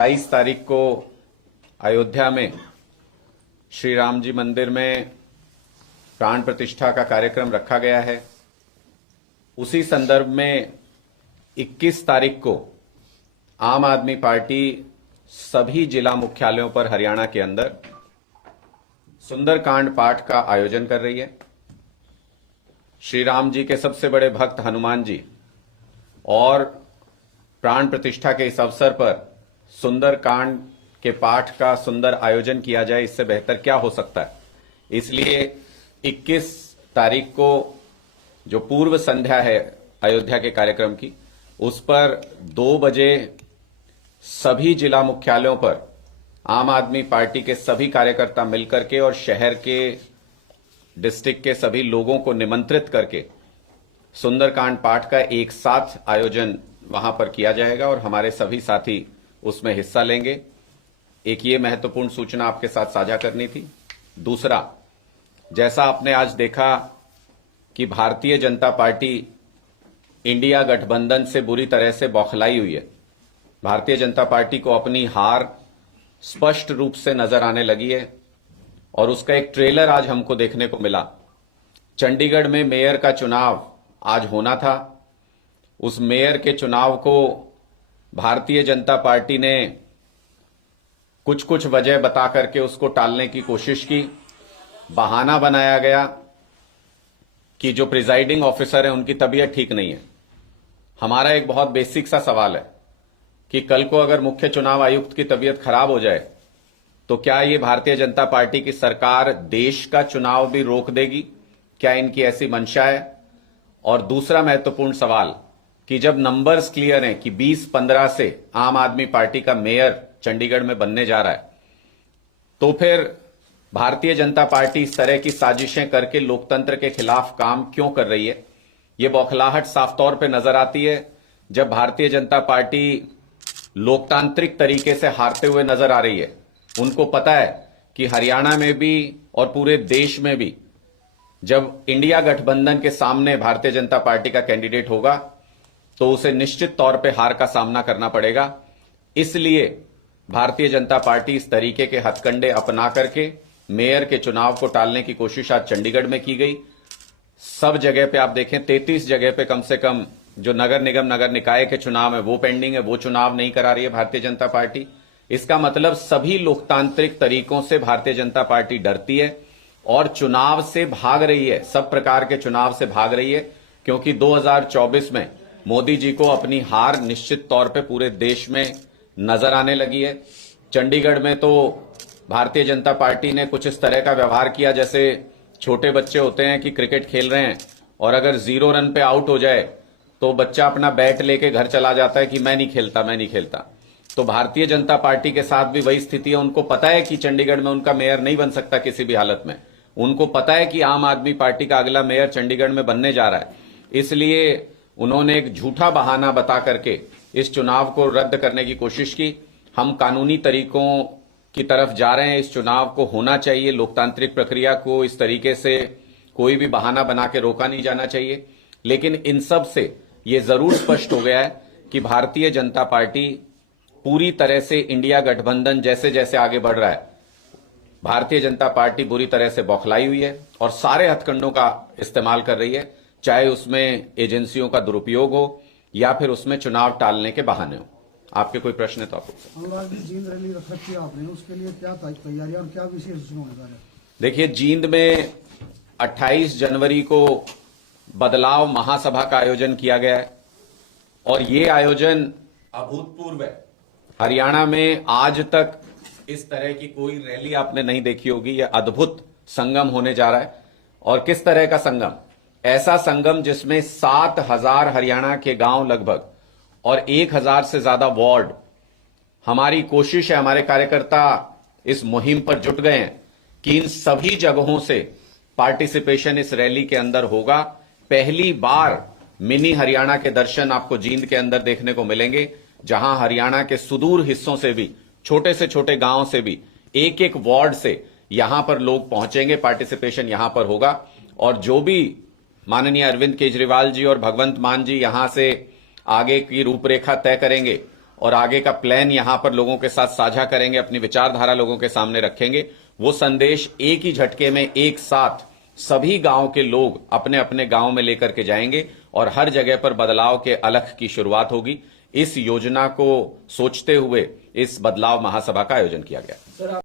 22 तारीख को अयोध्या में श्री राम जी मंदिर में प्राण प्रतिष्ठा का कार्यक्रम रखा गया है। उसी संदर्भ में 21 तारीख को आम आदमी पार्टी सभी जिला मुख्यालयों पर हरियाणा के अंदर सुंदरकांड पाठ का आयोजन कर रही है। श्री राम जी के सबसे बड़े भक्त हनुमान जी और प्राण प्रतिष्ठा के इस अवसर पर सुंदरकांड के पाठ का सुंदर आयोजन किया जाए, इससे बेहतर क्या हो सकता है। इसलिए 21 तारीख को जो पूर्व संध्या है अयोध्या के कार्यक्रम की, उस पर 2 बजे सभी जिला मुख्यालयों पर आम आदमी पार्टी के सभी कार्यकर्ता मिलकर के और शहर के डिस्ट्रिक्ट के सभी लोगों को निमंत्रित करके सुंदरकांड पाठ का एक साथ आयोजन वहां पर किया जाएगा और हमारे सभी साथी उसमें हिस्सा लेंगे। एक ये महत्वपूर्ण सूचना आपके साथ साझा करनी थी। दूसरा, जैसा आपने आज देखा कि भारतीय जनता पार्टी इंडिया गठबंधन से बुरी तरह से बौखलाई हुई है। भारतीय जनता पार्टी को अपनी हार स्पष्ट रूप से नजर आने लगी है और उसका एक ट्रेलर आज हमको देखने को मिला। चंडीगढ़ में मेयर का चुनाव आज होना था। उस मेयर के चुनाव को भारतीय जनता पार्टी ने कुछ वजह बता करके उसको टालने की कोशिश की। बहाना बनाया गया कि जो प्रिजाइडिंग ऑफिसर है उनकी तबीयत ठीक नहीं है। हमारा एक बहुत बेसिक सा सवाल है कि कल को अगर मुख्य चुनाव आयुक्त की तबीयत खराब हो जाए तो क्या ये भारतीय जनता पार्टी की सरकार देश का चुनाव भी रोक देगी? क्या इनकी ऐसी मंशा है? और दूसरा महत्वपूर्ण सवाल कि जब नंबर्स क्लियर हैं कि 20-15 से आम आदमी पार्टी का मेयर चंडीगढ़ में बनने जा रहा है, तो फिर भारतीय जनता पार्टी इस तरह की साजिशें करके लोकतंत्र के खिलाफ काम क्यों कर रही है? ये बौखलाहट साफ तौर पे नजर आती है जब भारतीय जनता पार्टी लोकतांत्रिक तरीके से हारते हुए नजर आ रही है। उनको पता है कि हरियाणा में भी और पूरे देश में भी जब इंडिया गठबंधन के सामने भारतीय जनता पार्टी का कैंडिडेट होगा तो उसे निश्चित तौर पे हार का सामना करना पड़ेगा। इसलिए भारतीय जनता पार्टी इस तरीके के हथकंडे अपना करके मेयर के चुनाव को टालने की कोशिश आज चंडीगढ़ में की गई। सब जगह पे आप देखें 33 जगह पे कम से कम जो नगर निगम नगर निकाय के चुनाव है वो पेंडिंग है, वो चुनाव नहीं करा रही है भारतीय जनता पार्टी। इसका मतलब सभी लोकतांत्रिक तरीकों से भारतीय जनता पार्टी डरती है और चुनाव से भाग रही है, सब प्रकार के चुनाव से भाग रही है, क्योंकि 2024 में मोदी जी को अपनी हार निश्चित तौर पे पूरे देश में नजर आने लगी है। चंडीगढ़ में तो भारतीय जनता पार्टी ने कुछ इस तरह का व्यवहार किया जैसे छोटे बच्चे होते हैं कि क्रिकेट खेल रहे हैं और अगर 0 रन पे आउट हो जाए तो बच्चा अपना बैट लेके घर चला जाता है कि मैं नहीं खेलता। तो भारतीय जनता पार्टी के साथ भी वही स्थिति है। उनको पता है कि चंडीगढ़ में उनका मेयर नहीं बन सकता किसी भी हालत में। उनको पता है कि आम आदमी पार्टी का अगला मेयर चंडीगढ़ में बनने जा रहा है। इसलिए उन्होंने एक झूठा बहाना बता करके इस चुनाव को रद्द करने की कोशिश की। हम कानूनी तरीकों की तरफ जा रहे हैं। इस चुनाव को होना चाहिए। लोकतांत्रिक प्रक्रिया को इस तरीके से कोई भी बहाना बना के रोका नहीं जाना चाहिए। लेकिन इन सब से ये जरूर स्पष्ट हो गया है कि भारतीय जनता पार्टी पूरी तरह से इंडिया गठबंधन जैसे जैसे आगे बढ़ रहा है, भारतीय जनता पार्टी बुरी तरह से बौखलाई हुई है और सारे हथकंडों का इस्तेमाल कर रही है, चाहे उसमें एजेंसियों का दुरुपयोग हो या फिर उसमें चुनाव टालने के बहाने हो। आपके कोई प्रश्न है तो आप पूछ। जींद रैली रख रखी है आपने, उसके लिए क्या तैयारियां और क्या विशेष होने जा रहा है? देखिए, जींद में 28 जनवरी को बदलाव महासभा का आयोजन किया गया है और ये आयोजन अभूतपूर्व है। हरियाणा में आज तक इस तरह की कोई रैली आपने नहीं देखी होगी। यह अद्भुत संगम होने जा रहा है। और किस तरह का संगम? ऐसा संगम जिसमें 7,000 हरियाणा के गांव लगभग और 1,000 से ज्यादा वार्ड। हमारी कोशिश है, हमारे कार्यकर्ता इस मुहिम पर जुट गए हैं कि इन सभी जगहों से पार्टिसिपेशन इस रैली के अंदर होगा। पहली बार मिनी हरियाणा के दर्शन आपको जींद के अंदर देखने को मिलेंगे, जहां हरियाणा के सुदूर हिस्सों से भी, छोटे से छोटे गांव से भी, एक एक वार्ड से यहां पर लोग पहुंचेंगे। पार्टिसिपेशन यहां पर होगा और जो भी माननीय अरविंद केजरीवाल जी और भगवंत मान जी यहां से आगे की रूपरेखा तय करेंगे और आगे का प्लान यहां पर लोगों के साथ साझा करेंगे, अपनी विचारधारा लोगों के सामने रखेंगे। वो संदेश एक ही झटके में एक साथ सभी गांव के लोग अपने अपने गांव में लेकर के जाएंगे और हर जगह पर बदलाव के अलख की शुरुआत होगी। इस योजना को सोचते हुए इस बदलाव महासभा का आयोजन किया गया।